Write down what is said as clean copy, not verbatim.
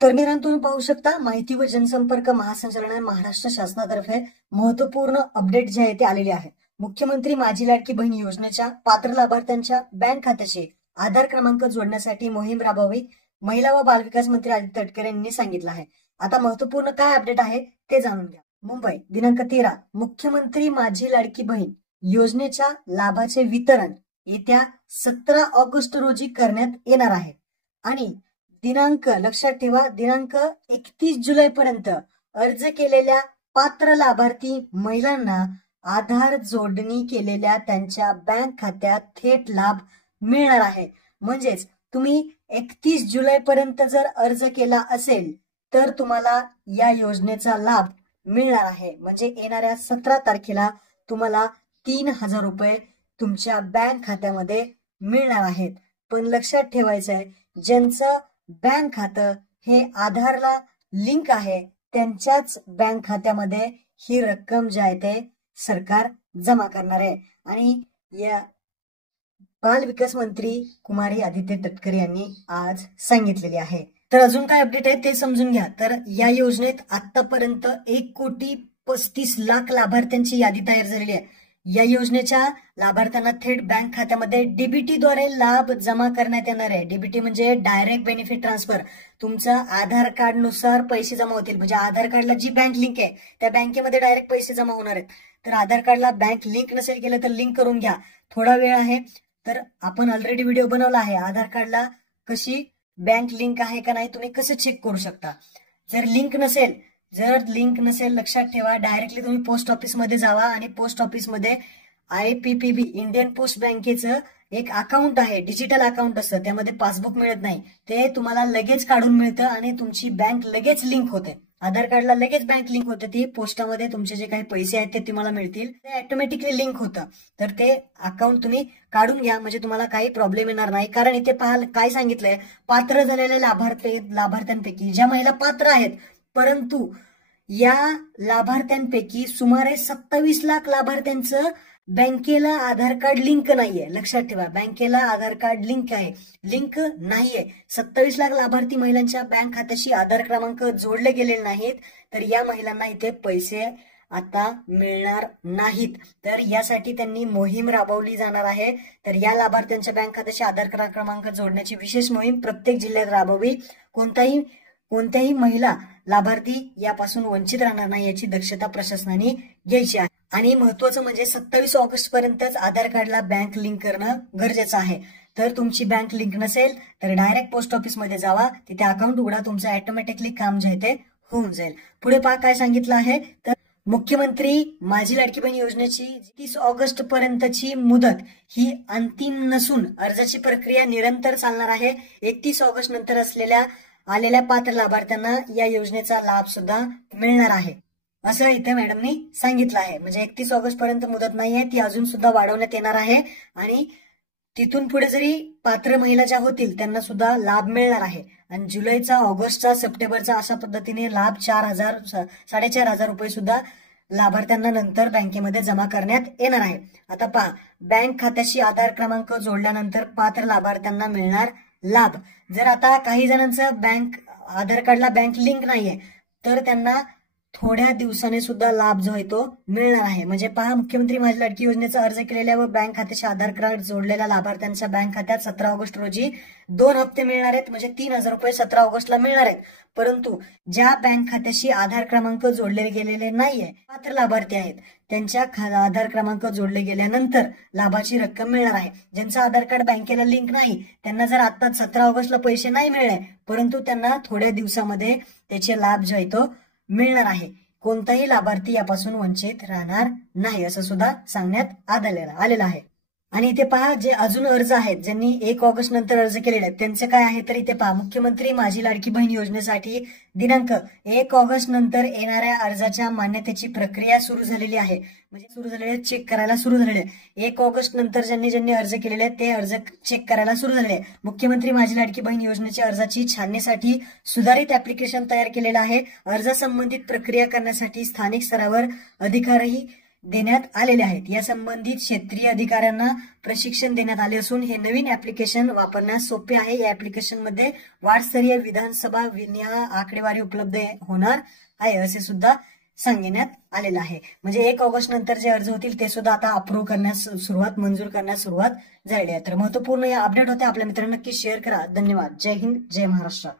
तर मित्रांनो, तुम्ही पाहू शकता माहिती व जनसंपर्क महासंचालनालय महाराष्ट्र शासनातर्फे महत्वपूर्ण अपडेट जे आहे ते आलेले आहे। मुख्यमंत्री माझी लाडकी बहीण योजनेच्या पात्र लाभार्थ्यांच्या बँक खात्याशी आधार क्रमांक जोडण्यासाठी मोहीम राबवावी, महिला व बालविकास मंत्री आदित्य तटकरे यांनी सांगितलं आहे। आता महत्वपूर्ण काय अपडेट आहे ते जाणून घ्या। मुंबई दिनांक 13 मुख्यमंत्री माझी लाडकी बहीण योजनेच्या लाभाचे वितरण येत्या 17 ऑगस्ट रोजी करण्यात येणार आहे आणि दिनांक लक्षात ठेवा, दिनांक 31 जुलै पर्यंत अर्ज केलेल्या पात्र लाभार्थी महिलांना आधार जोडणी केलेल्या त्यांच्या बँक खात्यात थेट लाभ मिळणार आहे। म्हणजेच तुम्ही 31 जुलै पर्यंत जर अर्ज केला असेल तर तुम्हाला या योजनेचा लाभ मिळणार आहे। म्हणजे येणाऱ्या 17 तारखेला तुम्हाला 3000 रुपये तुमच्या बँक खात्यामध्ये मिळणार आहेत। पण लक्षात ठेवायचं आहे, ज्यांचं बँक खातं हे आधारला लिंक आहे त्यांच्याच बँक खात्यामध्ये ही रक्कम जी आहे ते सरकार जमा करणार आहे। आणि या बाल विकास मंत्री कुमारी आदित्य तटकरे यांनी आज सांगितलेले आहे। तर अजून काय अपडेट आहे ते समजून घ्या। तर या योजनेत आतापर्यंत 1,35,00,000 लाभार्थ्यांची यादी तयार झालेली आहे। या योजनेच्या लाभार्थ्यांना थेट बँक खात्यामध्ये डीबीटी द्वारे लाभ जमा करण्यात येणार आहे। डीबीटी म्हणजे डायरेक्ट बेनिफिट ट्रान्सफर। तुमचा आधार कार्ड नुसार पैसे जमा होतील। म्हणजे आधार कार्डला जी बँक लिंक आहे त्या बँकेमध्ये डायरेक्ट पैसे जमा होणार आहेत। तर आधार कार्डला बँक लिंक नसेल केलं तर लिंक करून घ्या, थोडा वेळ आहे। तर आपण ऑलरेडी व्हिडिओ बनवला आहे, आधार कार्डला कशी बँक लिंक आहे का नाही तुम्ही कसं चेक करू शकता। जर लिंक नसेल लक्षात ठेवा, डायरेक्टली तुम्ही पोस्ट ऑफिस मध्ये जावा आणि पोस्ट ऑफिस मध्ये IPPB इंडियन पोस्ट बँकेचं एक अकाउंट आहे, डिजिटल अकाउंट असतं, त्यामध्ये पासबुक मिळत नाही, ते तुम्हाला लगेच काढून मिळतं आणि तुमची बँक लगेच लिंक होते। आधार कार्डला लगेच बँक लिंक होते, ती पोस्टामध्ये तुमचे जे काही पैसे आहेत ते तुम्हाला मिळतील, ते ऑटोमॅटिकली लिंक होतं। तर ते अकाउंट तुम्ही काढून घ्या, म्हणजे तुम्हाला काही प्रॉब्लेम येणार नाही। कारण इथे पहा काय सांगितलंय, पात्र झालेल्या लाभार्थ्यांपैकी ज्या महिला पात्र आहेत परंतु या लाभार्थ्यांपैकी सुमारे 27 लाख लाभार्थ्यांचं बँकेला आधार कार्ड लिंक नाहीये। लक्षात ठेवा, बँकेला आधार कार्ड लिंक नाहीये। 27 लाख लाभार्थी महिलांच्या बँक खात्याशी आधार क्रमांक जोडले गेलेले नाहीत, तर या महिलांना इथे पैसे आता मिळणार नाहीत। तर यासाठी त्यांनी मोहीम राबवली जाणार आहे। तर या लाभार्थ्यांच्या बँक खात्याशी आधार क्रमांक जोडण्याची विशेष मोहीम प्रत्येक जिल्ह्यात राबवावी। कोणत्याही महिला लाभार्थी यापासून वंचित राहणार नाही याची दक्षता प्रशासनाने घ्यायची आहे। आणि महत्वाचं म्हणजे 27 ऑगस्ट पर्यंतच आधार कार्डला बँक लिंक करणं गरजेचं आहे। तर तुमची बँक लिंक नसेल तर डायरेक्ट पोस्ट ऑफिस मध्ये जावा, तिथे अकाउंट उघडा, तुमचं ऑटोमॅटिकली काम जे आहे ते होऊन जाईल। पुढे पहा काय सांगितलं आहे, तर मुख्यमंत्री माझी लाडकी बहीण योजनेची 30 ऑगस्ट पर्यंतची मुदत ही अंतिम नसून अर्जाची प्रक्रिया निरंतर चालणार आहे। 31 ऑगस्ट नंतर आलेल्या पात्र लाभार्थ्यांना या योजनेचा लाभ सुद्धा मिळणार आहे, असं इथे मॅडमनी सांगितलं आहे। म्हणजे 31 ऑगस्ट पर्यंत मुदत नाहीये, ती अजून सुद्धा वाढवण्यात येणार आहे आणि तिथून पुढे जरी पात्र महिला ज्या होतील त्यांना सुद्धा लाभ मिळणार आहे। आणि जुलैचा, ऑगस्टचा, सप्टेंबरचा अशा पद्धतीने लाभ 4,000-4,500 रुपये सुद्धा लाभार्थ्यांना नंतर बँकेमध्ये जमा करण्यात येणार आहे। आता पहा, बँक खात्याशी आधार क्रमांक जोडल्यानंतर पात्र लाभार्थ्यांना मिळणार लाभ। जर आता काही जणांचं आधार कार्डला बँक लिंक नाहीये तर त्यांना थोड्या दिवसाने सुद्धा लाभ जो आहे तो मिळणार आहे। म्हणजे पहा, मुख्यमंत्री माझी लाडकी योजनेचा अर्ज केलेल्या व बँक खात्याशी आधार कार्ड जोडलेल्या लाभार्थ्यांच्या बँक खात्यात 17 ऑगस्ट रोजी 2 हप्ते मिळणार आहेत। म्हणजे 3000 रुपये 17 ऑगस्टला मिळणार आहेत। परंतु ज्या बँक खात्याशी आधार क्रमांक जोडले गेलेले नाहीये, पात्र लाभार्थी आहेत, त्यांच्या आधार क्रमांक जोडले गेल्यानंतर लाभाची रक्कम मिळणार आहे। ज्यांचं आधार कार्ड बँकेला लिंक नाही त्यांना जर आता 17 ऑगस्टला पैसे नाही मिळले, परंतु त्यांना थोड्या दिवसामध्ये त्याचे लाभ जो आहे तो मिळणार आहे। कोणताही लाभार्थी यापासून वंचित राहणार नाही, असं सुद्धा सांगण्यात आलेलं आहे। आणि इथे पहा, जे अजून अर्ज आहेत ज्यांनी 1 ऑगस्ट नंतर अर्ज केलेले आहेत त्यांचे काय आहे, तर इथे पहा, मुख्यमंत्री माझी लाडकी बहीण योजनेसाठी दिनांक 1 ऑगस्ट नंतर येणाऱ्या अर्जाच्या मान्यतेची प्रक्रिया सुरू झालेली आहे। म्हणजे चेक करायला सुरू झालेले। 1 ऑगस्ट नंतर ज्यांनी अर्ज केलेले आहेत ते अर्ज चेक करायला सुरू झालेले। मुख्यमंत्री माझी लाडकी बहीण योजनेच्या अर्जाची छाननीसाठी सुधारित ऍप्लिकेशन तयार केलेलं आहे। अर्जासंबंधित प्रक्रिया करण्यासाठी स्थानिक स्तरावर अधिकारी देण्यात आलेले आहेत. या संबंधित क्षेत्रीय अधिकाऱ्यांना प्रशिक्षण देण्यात आले असून हे नवीन ऍप्लिकेशन वापरण्यास सोपे आहे. या ऍप्लिकेशन मध्ये वार्डस्तरीय विधानसभा निहाय आकडेवारी उपलब्ध होणार आहे असे सुद्धा सांगण्यात आलेलं आहे. म्हणजे 1 ऑगस्ट नंतर जे अर्ज होतील ते सुद्धा आता अप्रूव्ह करण्यास मंजूर करण्यास सुरुवात झाली आहे. तर महत्वपूर्ण या अपडेट होत्या. आपल्या मित्रांना नक्की शेअर करा. धन्यवाद. जय हिंद, जय महाराष्ट्र.